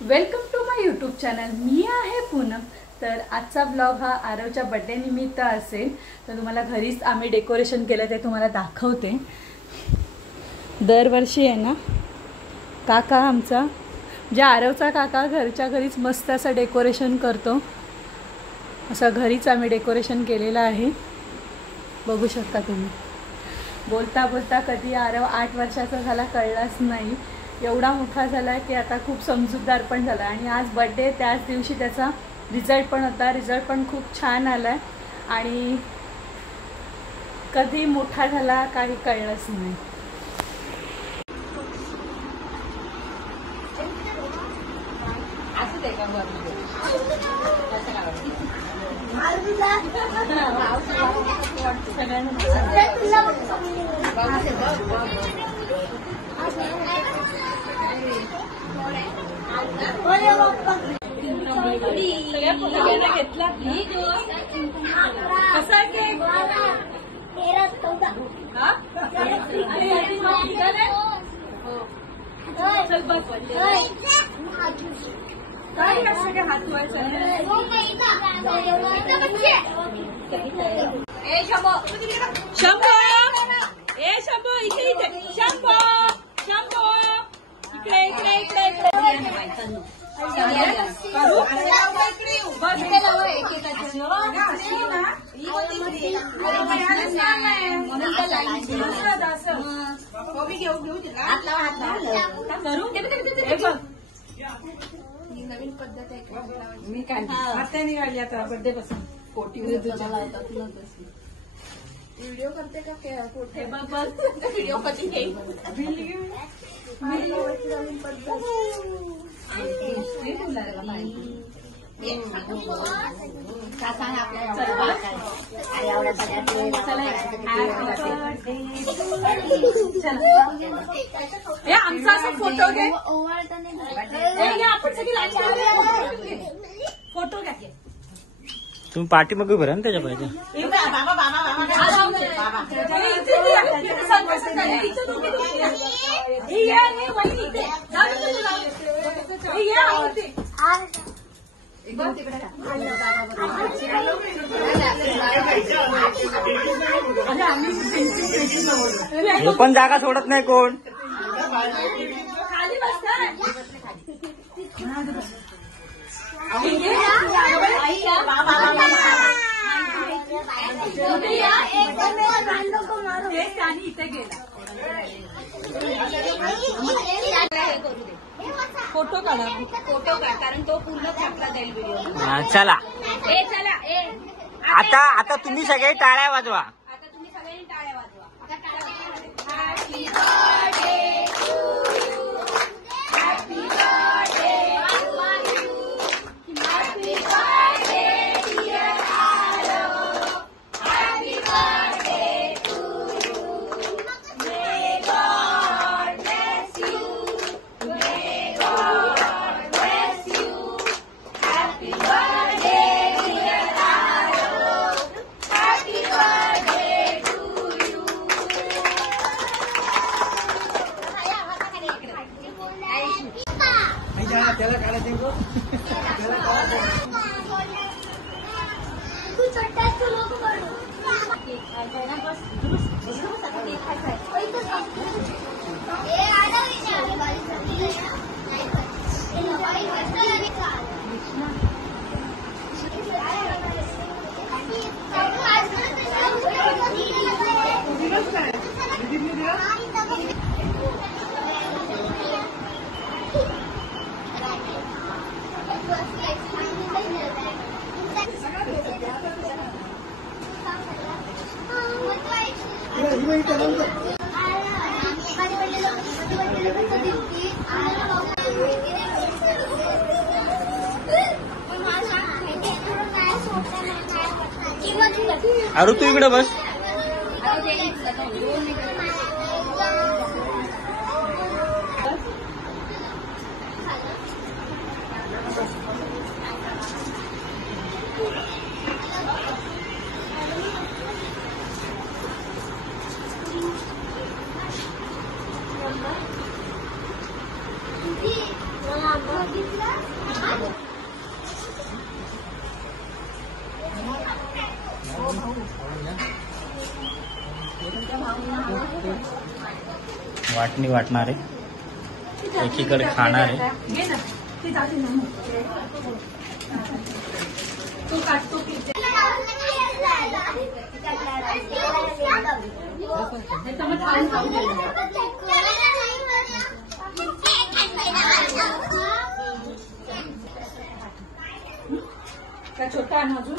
Welcome to my YouTube channel. मी आहे पूनम. तर आजचा ब्लॉग हा आरवच्या बर्थडे निमित्त असेल. तर तुम्हाला घरीच आम्ही डेकोरेशन केलं ते तुम्हाला दाखवते. दरवर्षी आहे ना काका आमचा म्हणजे आरवचा काका घरच्या घरीच मस्त असं डेकोरेशन करतो. असं घरीच आम्ही डेकोरेशन केलेलं आहे, बघू शकता तुम्ही. बोलता बोलता कधी आरव 8 वर्षाचा झाला कळलाच नाही. एवढा मोठा झाला की आता खूप समजूतदार पण झाला. आणि आज बर्थडे त्याच दिवशी त्याचा रिझल्ट पण होता. रिझल्ट पण खूप छान आला आहे आणि कधी मोठा झाला काही कळलंच नाही. घेतला कसा आहे केक? चल बस काय असं काय हात धुवायचा शंभो ए शंभो इथे इथे शंभो शंभो इकडे इकडे इकडे इकडे नवीन पद्धत आहे. मी काय आता निघाली आता बर्थडे पासून कोटी व्हिडिओ करते का कोठे व्हिडिओ कधी आमचा असा फोटो घे. आपण सगळी फोटो घ्या. तुम्ही पार्टी मग उभं राहा ना त्याच्या पाहिजे. पण जागा सोडत नाही कोण. इथे गेला फोटो काढा. फोटो काढ कारण तो पूर्ण छापला जाईल व्हिडिओ. चला चला आता तुम्ही सगळे टाळ्या वाजवा. आता तुम्ही सगळ्यांनी टाळ्या वाजवा. त्याला काढायचं अरे तू इकडे बस. Mama. वाटणी वाटणार आहे, एकीकडे खाणार आहे. छोटा आहे अजून.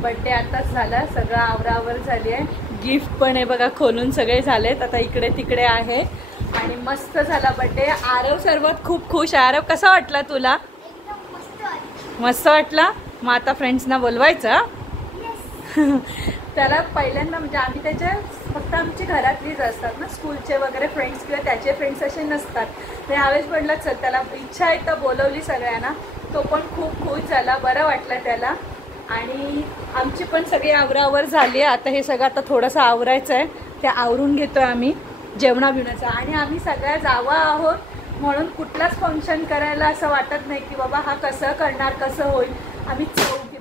बर्थडे आताच झाला, सगळं आवरावर झाली आहे. गिफ्ट पण आहे बघा, खोलून सगळे झालेत, आता इकडे तिकडे आहे आणि मस्त झाला बर्थडे. आरव सर्वात खूप खुश आहे. आरव कसा वाटला तुला? मस्त वाटला. मग आता फ्रेंड्सना बोलवायचं. त्याला पहिल्यांदा म्हणजे आम्ही त्याच्या फक्त आमची घरातलीच असतात ना, स्कूलचे वगैरे फ्रेंड्स किंवा त्याचे फ्रेंड्स असे नसतात. तर ह्यावेळेस म्हटलं चल त्याला इच्छा आहे तर बोलवली सगळ्यांना. तो पण खूप खुश झाला, बरं वाटलं त्याला. आणि आमची पण सगळी आवरावर झाली आहे. आता हे सगळं आता थोडंसं आवरायचं आहे, ते आवरून घेतो आहे आम्ही जेवणाबिवणाचं. आणि आम्ही सगळ्या जावा आहोत म्हणून कुठलाच फंक्शन करायला असं वाटत नाही की बाबा हा कसं करणार, कसं होईल. आम्ही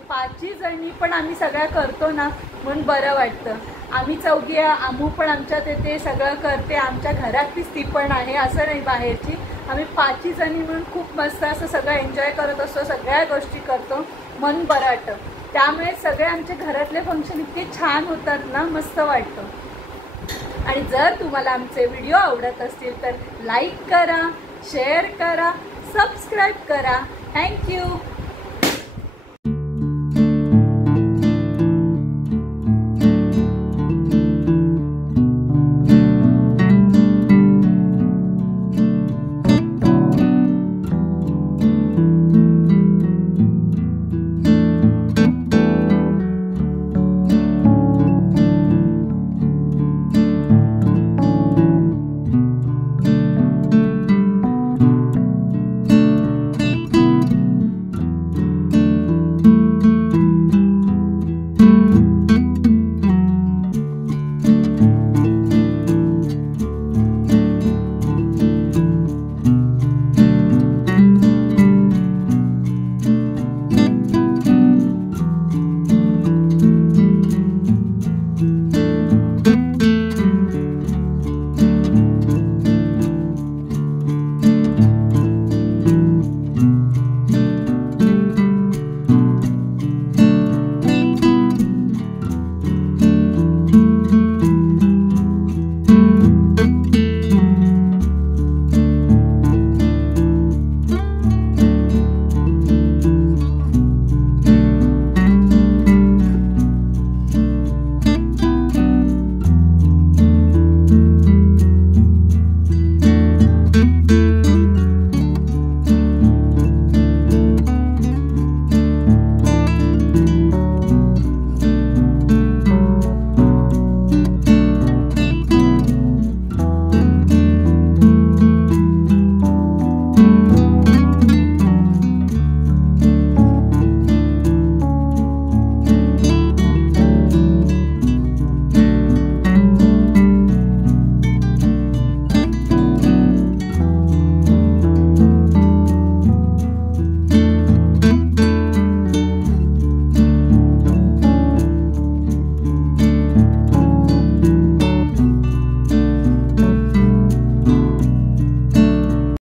5 जणी पण आम्ही सगळ्या करतो ना म्हणून बरं वाटतं. आम्ही 4 आमू पण आमच्यात येते, सगळं करते, आमच्या घरातलीच ती पण आहे, असं नाही बाहेरची. आम्ही 5 जणी म्हणून खूप मस्त असं सगळं एन्जॉय करत असतो, सगळ्या गोष्टी करतो, मन बरं वाटतं. त्यामुळे सगळे आमच्या घरातले फंक्शन इतके छान होतात ना, मस्त वाटतं. आणि जर तुम्हाला आमचे व्हिडिओ आवडत असतील तर लाईक करा, शेअर करा, सबस्क्राईब करा. थँक्यू.